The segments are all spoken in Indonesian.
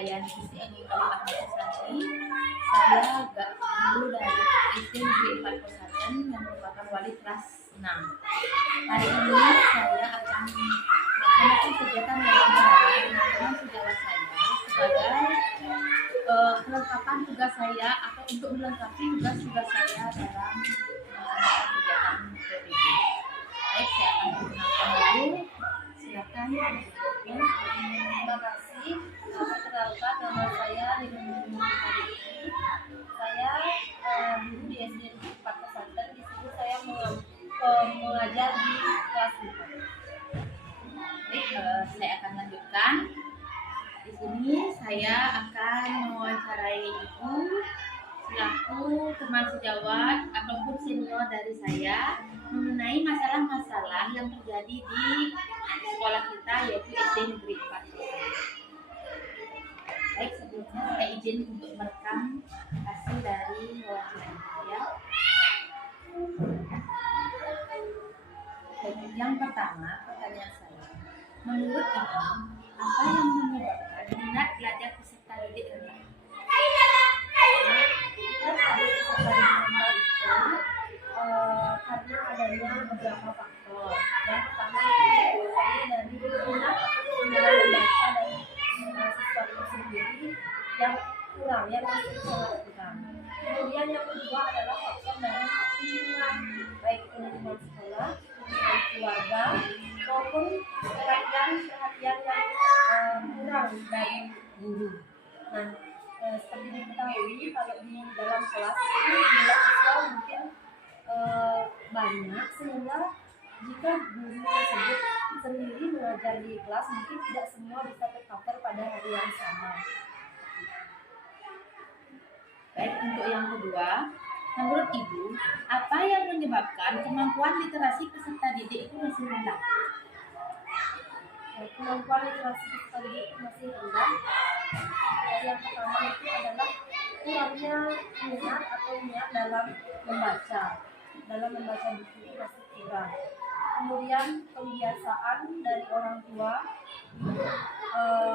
saya Nisi Agung Khalifah Santi. Saya guru dari SD Negeri 4 Pesaden yang merupakan wali kelas 6. Hari ini saya akan melaksanakan kegiatan wawancara dengan teman sejawat saya sebagai kelengkapan tugas saya atau untuk melengkapi tugas-tugas saya dalam melaksanakan kegiatan PPB. Baik, saya akan perkenalkan dulu. Silakan. Terima kasih. Perkenalkan, nama saya Rindu Faridi. Saya guru di SD 4 Pesaden. Di sini saya mengajar di kelas 5. Baik, saya akan lanjutkan. Di sini saya akan mewawancarai Ibu selaku teman sejawat ataupun senior dari saya mengenai masalah-masalah yang terjadi di sekolah kita, yaitu SD Negeri 4. Baik, sebelumnya saya izin untuk merekam hasil dari wawancara ya. Yang pertama, pertanyaan saya, menurut Ibu, apa yang menyebabkan minat belajar peserta didik rendah? Karena adanya beberapa faktor. Yang pertama itu dari minat membaca dan siswa itu sendiri yang kurang, yang masih sangat kurang. Kemudian yang kedua adalah faktor dari lingkungan, baik lingkungan sekolah, lingkungan keluarga, maupun perhatian yang kurang dari guru. Nah, seperti diketahui kalau di dalam kelas itu jumlah siswa mungkin banyak, sehingga jika guru tersebut sendiri mengajar di kelas mungkin tidak semua bisa tercover pada hari yang sama. Baik, untuk yang kedua, menurut Ibu, apa yang menyebabkan kemampuan literasi peserta didik itu masih rendah? Kemampuan literasi peserta didik masih rendah. Yang pertama itu adalah kurangnya minat atau niat dalam membaca buku itu masih kurang. Kemudian kebiasaan dari orang tua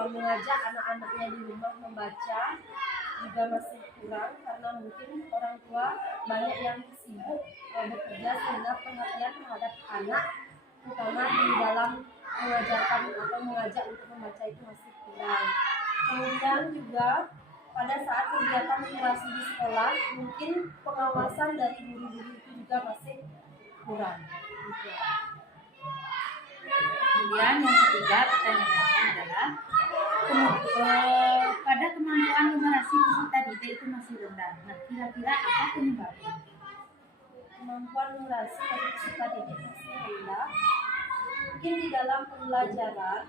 mengajak anak-anaknya di rumah membaca juga masih kurang, karena mungkin orang tua banyak yang sibuk bekerja, sehingga perhatian terhadap anak terutama di dalam mengajarkan atau mengajak untuk membaca itu masih kurang. Kemudian juga pada saat kegiatan literasi di sekolah mungkin pengawasan dari guru-guru itu juga masih kurang. Kemudian yang ketiga, pertanyaannya adalah pada kemampuan numerasi peserta didik itu masih rendah. Nah, kira-kira apa penyebabnya? Kemampuan numerasi dari peserta didik masih rendah. Mungkin di dalam pembelajaran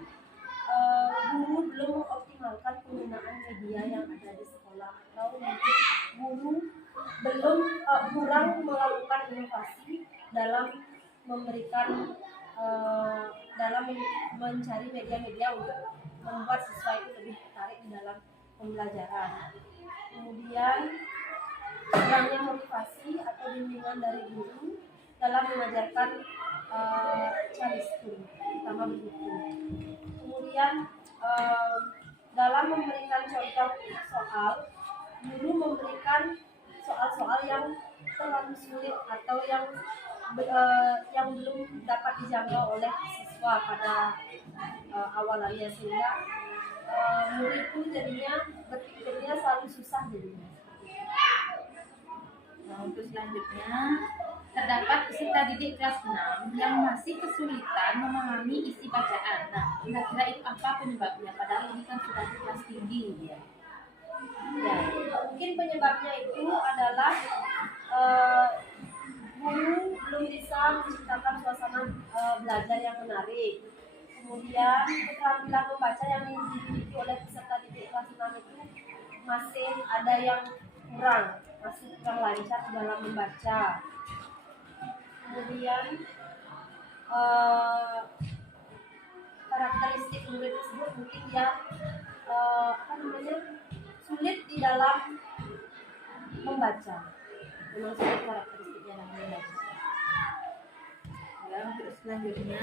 guru belum mengoptimalkan penggunaan media yang ada di sekolah, atau mungkin guru belum kurang melakukan inovasi dalam memberikan dalam mencari media-media untuk membuat siswa itu lebih tertarik di dalam pembelajaran. Kemudian kurangnya motivasi atau bimbingan dari guru dalam mengajarkan calistung, terutama begitu. Kemudian dalam memberikan contoh soal, guru memberikan soal-soal yang terlalu sulit atau yang belum dapat dijangkau oleh siswa pada awalannya, sehingga murid itu jadinya berpikirnya selalu susah jadinya. Nah, untuk selanjutnya, terdapat peserta didik kelas 6 yang masih kesulitan memahami isi bacaan. Nah, kira-kira itu apa penyebabnya? Padahal ini kan sudah di kelas tinggi ya. Ya, mungkin penyebabnya itu adalah guru belum bisa menciptakan suasana belajar yang menarik. Kemudian keterampilan membaca yang dimiliki oleh peserta didik kelas 6 itu masih ada yang masih kurang lancar dalam membaca. Kemudian karakteristik murid tersebut mungkin dia sulit di dalam membaca. Memang sulit karakteristiknya dalam membaca. Ya, untuk selanjutnya,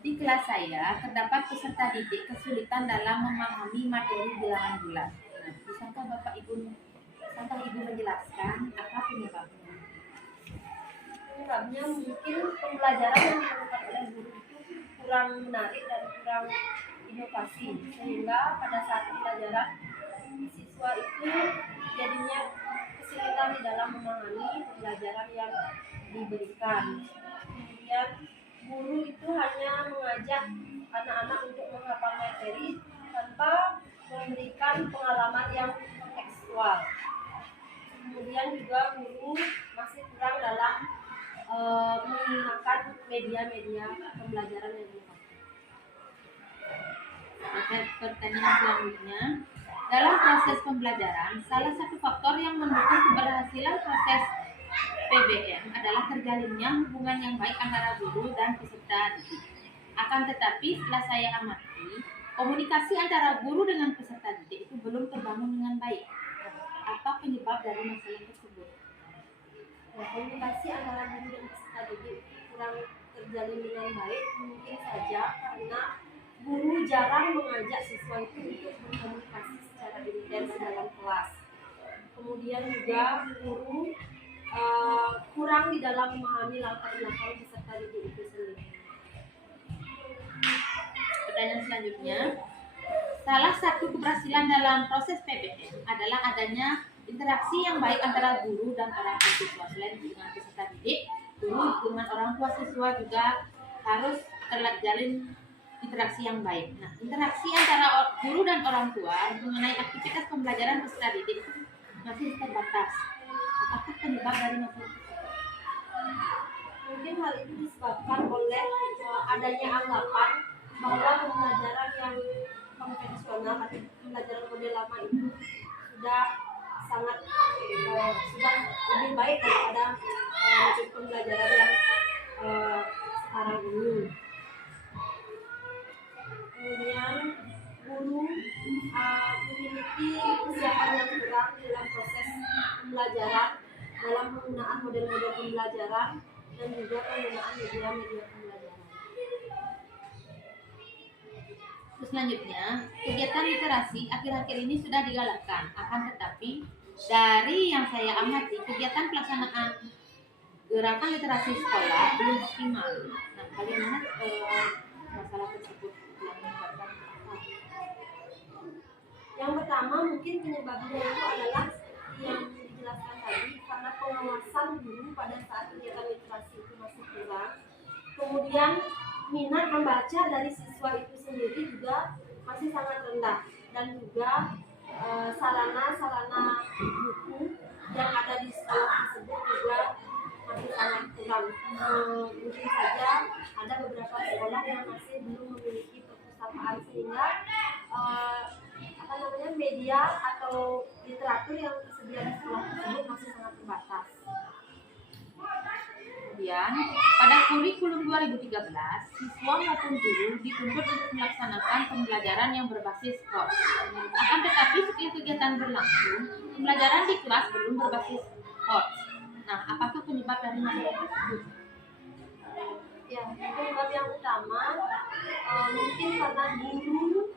Di kelas saya terdapat peserta didik kesulitan dalam memahami materi bilangan bulat. Nah, bisakah Ibu menjelaskan apa penyebabnya? Penyebabnya mungkin pembelajaran yang dilakukan oleh guru itu kurang menarik dan kurang inovasi, sehingga pada saat pembelajaran siswa itu jadinya kesulitan di dalam memahami pembelajaran yang diberikan. Kemudian guru itu hanya mengajak anak-anak untuk menghafal materi tanpa memberikan pengalaman yang kontekstual. Kemudian juga guru masih kurang dalam menggunakan media-media pembelajaran yang dipakai. Oke, pertanyaan selanjutnya. Dalam proses pembelajaran, salah satu faktor yang mendukung keberhasilan proses PBM adalah terjalinnya hubungan yang baik antara guru dan peserta didik. Akan tetapi, setelah saya amati, komunikasi antara guru dengan peserta didik itu belum terbangun dengan baik. Apa penyebab dari masalah tersebut? Komunikasi antara guru dan peserta didik kurang terjalin dengan baik mungkin saja karena guru jarang mengajak siswa itu untuk berkomunikasi secara intens dalam kelas. Kemudian juga guru kurang di dalam memahami latar belakang peserta didik itu sendiri. Pertanyaan selanjutnya, salah satu keberhasilan dalam proses PBM adalah adanya interaksi yang baik antara guru dan orang tua siswa. Selain dengan peserta didik, guru dengan orang tua siswa juga harus terjalin interaksi yang baik. Nah, interaksi antara guru dan orang tua mengenai aktivitas pembelajaran peserta didik masih terbatas. Apakah penyebab dari masalah tersebut? Mungkin hal itu disebabkan oleh adanya anggapan bahwa pembelajaran yang konvensional atau pembelajaran model lama itu sudah lebih baik daripada metode pembelajaran yang sekarang ini. Kemudian guru memiliki kesiapan yang kurang dalam proses pembelajaran, dalam penggunaan model-model pembelajaran dan juga penggunaan media-media pembelajaran. Terus selanjutnya, kegiatan literasi akhir-akhir ini sudah digalakkan. Akan tetapi, dari yang saya amati, kegiatan pelaksanaan gerakan literasi sekolah belum optimal. Nah, bagaimana masalah tersebut yang menyebabkan apa? Yang pertama mungkin penyebabnya itu adalah yang dijelaskan tadi, karena pengawasan guru pada saat kegiatan literasi itu masih kurang. Kemudian minat membaca dari siswa itu sendiri juga masih sangat rendah, dan juga sarana-sarana buku yang ada di sekolah tersebut juga masih sangat kurang. Mungkin saja ada beberapa sekolah yang masih belum memiliki perpustakaan, sehingga media atau literatur yang tersedia di sekolah tersebut masih sangat terbatas. Kemudian, pada kurikulum 2013, siswa maupun guru dituntut untuk melaksanakan pembelajaran yang berbasis KOS. Akan tetapi, setelah kegiatan berlangsung, pembelajaran di kelas belum berbasis KOS. Nah, apakah penyebab dari masalah tersebut? Ya, penyebab yang utama mungkin karena guru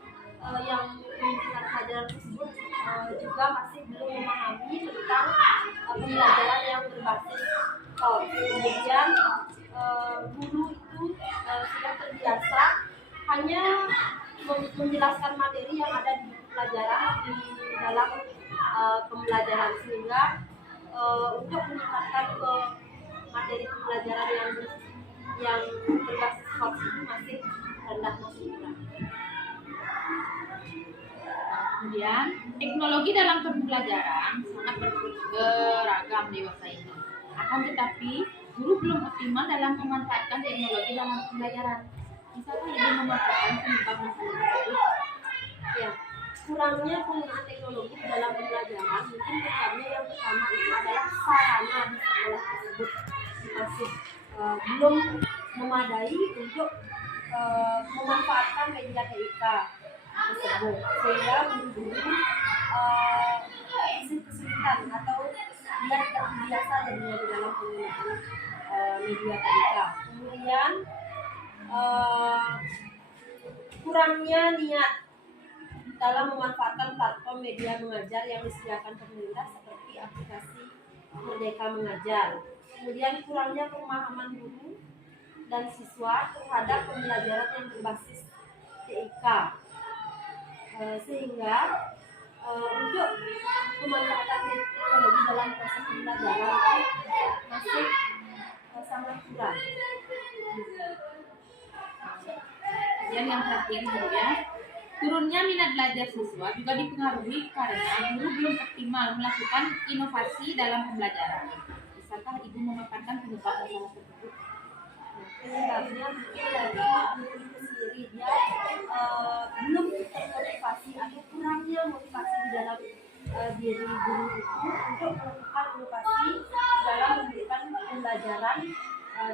yang memberikan pelajaran tersebut juga masih belum memahami tentang pembelajaran yang berbasis KOS. Kemudian guru itu sudah terbiasa hanya menjelaskan materi yang ada di pelajaran di dalam pembelajaran, sehingga untuk meningkatkan ke materi pembelajaran yang berbasis KOS itu masih rendah, masih kurang. Kemudian, teknologi dalam pembelajaran sangat beragam di masa ini. Akan tetapi, guru belum optimal dalam memanfaatkan teknologi dalam pembelajaran. Bisakah Ibu memaparkan penyebab masalah tersebut? Ya, kurangnya penggunaan teknologi dalam pembelajaran mungkin penyebabnya yang pertama itu adalah sarana di sekolah tersebut masih belum memadai untuk memanfaatkan media TIK tersebut, sehingga guru-guru masih kesulitan atau dia tidak terbiasa jadinya di dalam penggunaan media TIK. Kemudian eh, kurangnya niat dalam memanfaatkan platform media mengajar yang disediakan pemerintah seperti aplikasi Merdeka Mengajar. Kemudian kurangnya pemahaman guru dan siswa terhadap pembelajaran yang berbasis TIK. Sehingga untuk pemanfaatan teknologi dalam proses pembelajaran masih sangat kurang. Kemudian yang terakhir guru ya, turunnya minat belajar siswa juga dipengaruhi karena guru belum optimal melakukan inovasi dalam pembelajaran. Bisakah Ibu memaparkan penyebab masalah tersebut? Penyebabnya mungkin dari guru itu sendiri, dia belum termotivasi atau kurangnya motivasi di dalam diri guru itu untuk melakukan inovasi dalam memberikan pembelajaran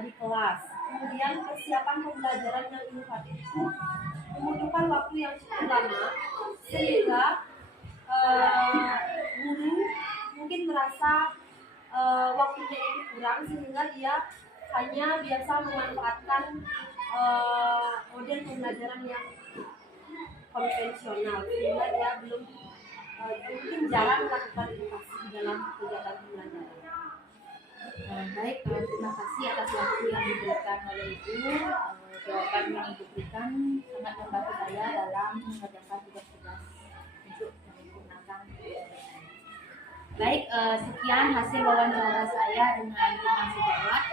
di kelas. Kemudian persiapan pembelajaran yang inovatif itu membutuhkan waktu yang cukup lama, sehingga guru mungkin merasa waktunya itu kurang, sehingga dia hanya biasa memanfaatkan model pembelajaran yang konvensional, sehingga dia belum mungkin jarang melakukan inovasi di dalam kegiatan pembelajaran. Baik, terima kasih atas waktu yang diberikan oleh Ibu. Jawaban yang Ibu berikan sangat membantu saya dalam mengerjakan tugas-tugas untuk menyempurnakan tugas. Baik, sekian hasil wawancara saya dengan Ibu Sejawat.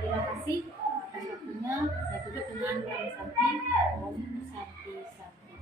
Terima kasih atas waktunya. Saya tutup dengan Om Santi Santi.